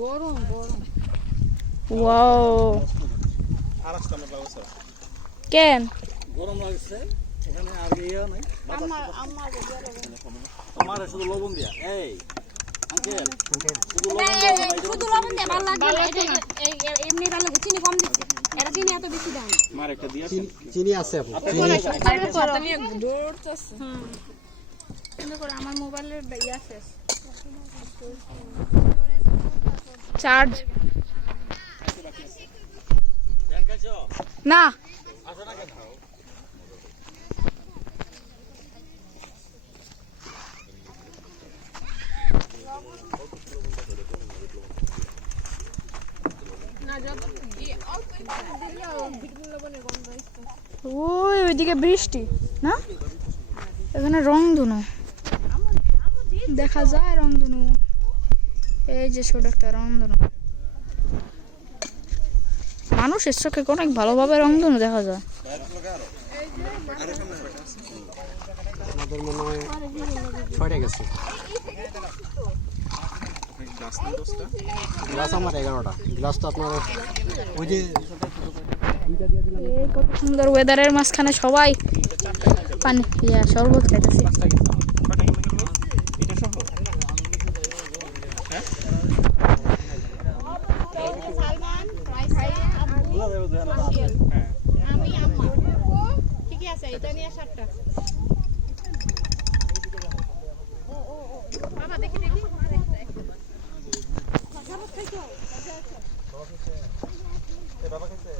গরম গরম ওয়াও আর আসতে না বাবা স্যার কেন গরম লাগছে এখানে আর ইয়া নাই আমার শুধু লবণ দিয়া এই আঙ্কেল শুধু লবণ দিয়ে ভালো লাগে এমনি ভালো লাগে চিনি কম দিচ্ছে এর চিনি এত বেশি দাম মার একটা দিয়া চিনি আছে আপু সাথে নিয়ে দৌড়তেছে কিন্তু করে আমার মোবাইলের ইয়া শেষ চার্জ ব্যান খাইছো না আসো না কেন ওই ওইদিকে বৃষ্টি না এখানে রংধনু দেখা যায় রংধনু এই যে ছোট একটা রংধনু মানুষের চোখে অনেক ভালোভাবে রংধনু দেখা যায় আমাদের মনে হয় 6টা গেছে গ্লাস আমার 11টা গ্লাসটা আপনার ওই যে এই কত সুন্দর ওয়েদারের মাঝখানে সবাই পানি শরবত খাইতেছে আমি আম্মা ঠিকই আছে এটা নিয়ে 7টা বাবা দেখি দেখি বাবা খাইছে